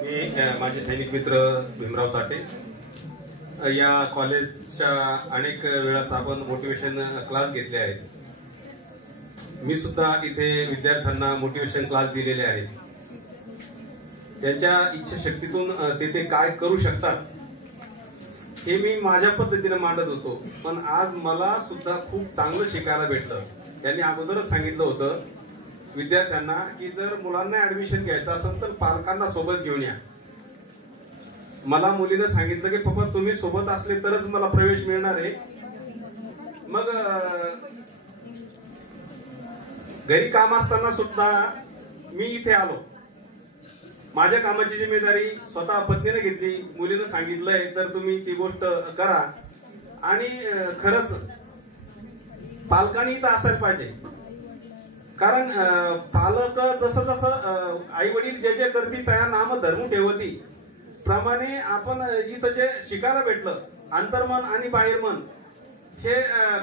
मी माझे सैनिक मित्र भीमराव साठे या कॉलेजच्या अनेक वेळा आपण मोटिवेशन क्लास घेतले आहेत। मी सुद्धा इथे विद्यार्थ्यांना मोटिवेशन क्लास दिलेले आहेत। त्यांच्या इच्छाशक्तीतून ते काय करू शकतात हे मी माझ्या पद्धतीने मांडत होतो, पण आज मला सुद्धा खूप चांगलं शिकायला भेटलं। त्यांनी अगोदरच सांगितलं होतं विद्यार्थ्यांना की जर मुलांना ऍडमिशन घ्यायचं असेल तर पालकांना सोबत घेऊन या। मला मुलीने सांगितलं की पप्पा तुम्ही सोबत असले तरच मला प्रवेश मिळणार आहे। मग घरी काम असताना सुद्धा मी इथे आलो। माझ्या कामाची जिम्मेदारी स्वतः पत्नीने घेतली। मुलीने सांगितलंय तर तुम्ही ती गोष्ट करा, आणि खरंच पालकांनी इथं असायला पाहिजे। कारण पालक जसं जसं आई वडील जे जे करती त्या नाम धर्म ठेवती प्रमाणे आपण इथं जे शिकायला भेटलं अंतर्मन आणि बाहेरमन हे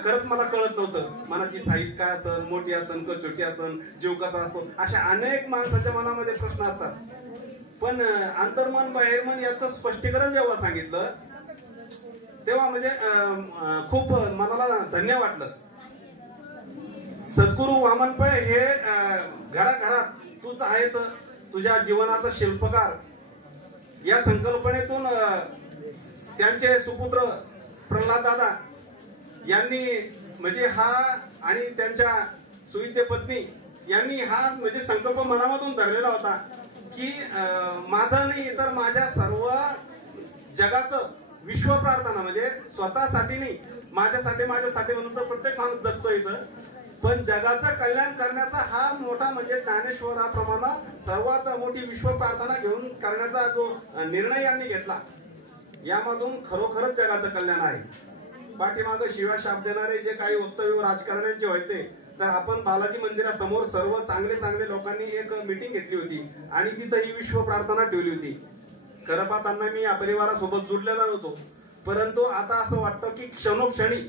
खरंच मला कळत नव्हतं। मनाची साईज काय असेल, मोठी असेल का छोटी असेल, जीव कसा असतो, अशा अनेक माणसाच्या मनामध्ये प्रश्न असतात। पण अंतर्मन बाहेरमन याचं स्पष्टीकरण जेव्हा सांगितलं तेव्हा म्हणजे खूप मनाला धन्य वाटलं। सद्गुरू वामनपै हे घराघरात तूच आहे तुझ्या जीवनाचा शिल्पकार या संकल्पनेतून त्यांचे सुपुत्र प्रल्हाद दादा यांनी म्हणजे हा आणि त्यांच्या सुविद्य पत्नी यांनी हा म्हणजे संकल्प मनामधून धरलेला होता की माझा नाही तर माझ्या सर्व जगाचं विश्व प्रार्थना म्हणजे स्वतःसाठी नाही, माझ्यासाठी म्हणून तर प्रत्येक माणूस जगतो इथं, पण जगाचं कल्याण करण्याचा हा मोठा म्हणजे ज्ञानेश्वराप्रमाणे सर्वात मोठी विश्व प्रार्थना घेऊन करण्याचा जो निर्णय यांनी घेतला यामधून खरोखरच जगाचं कल्याण आहे। पाठीमागं शिव्या शाप देणारे जे काही वक्तव्य राजकारण्यांचे व्हायचे तर आपण बालाजी मंदिरासमोर सर्व चांगले चांगले लोकांनी एक मीटिंग घेतली होती आणि तिथं ही विश्व प्रार्थना ठेवली होती। खरं पाहताना मी या परिवारासोबत जुडलेला नव्हतो, परंतु आता असं वाटतं की क्षणोक्षणी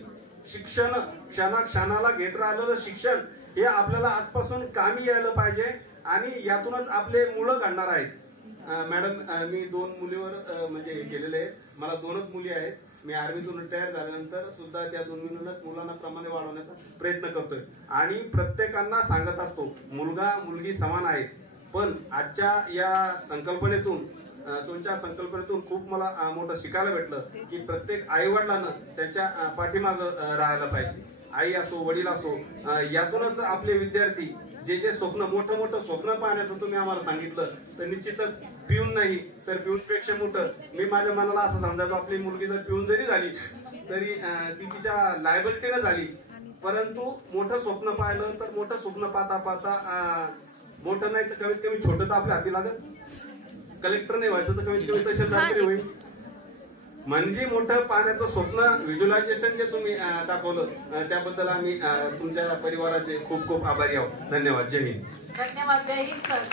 शिक्षण क्षणाला घेत राहिलेलं शिक्षण हे आपल्याला आजपासून कामी यायला पाहिजे आणि यातूनच आपले मुलं घडणार आहेत। मॅडम मी 2 मुलीवर म्हणजे केलेले आहेत, मला 2च मुली आहेत। मी आर्मीतून रिटायर झाल्यानंतर सुद्धा त्या 2 मुलांना प्रमाणे वाढवण्याचा प्रयत्न करतोय आणि प्रत्येकांना सांगत असतो मुलगा मुलगी समान आहेत। पण आजच्या या संकल्पनेतून तुमच्या संकल्पनेतून खूप मला मोठं शिकायला भेटलं की प्रत्येक आई वडिलांना त्याच्या पाठीमाग राहायला पाहिजे। आई असो वडील असो, यातूनच आपले विद्यार्थी जे जे स्वप्न मोठं स्वप्न पाहण्याचं तुम्ही आम्हाला सांगितलं तर निश्चितच पिऊन नाही तर पिऊन पेक्षा मोठं मी माझ्या मनाला असं समजायचो आपली मुलगी जर पिऊन जरी झाली तरी ती तिच्या लायबिलिटीने झाली, परंतु मोठं स्वप्न पाहिलं तर मोठं स्वप्न पाहता पाहता मोठं नाही तर कमीत कमी छोटं तर आपल्या हाती लागत। कलेक्टर नाही व्हायचं तर कमीत कमी तहसीलदार तरी होईल। म्हणजे मोठं पाण्याचं स्वप्न व्हिज्युअलायझेशन जे तुम्ही दाखवलं त्याबद्दल आम्ही तुमच्या परिवाराचे खूप खूप आभारी आहोत। धन्यवाद। जय हिंद। धन्यवाद। जय हिंद सर।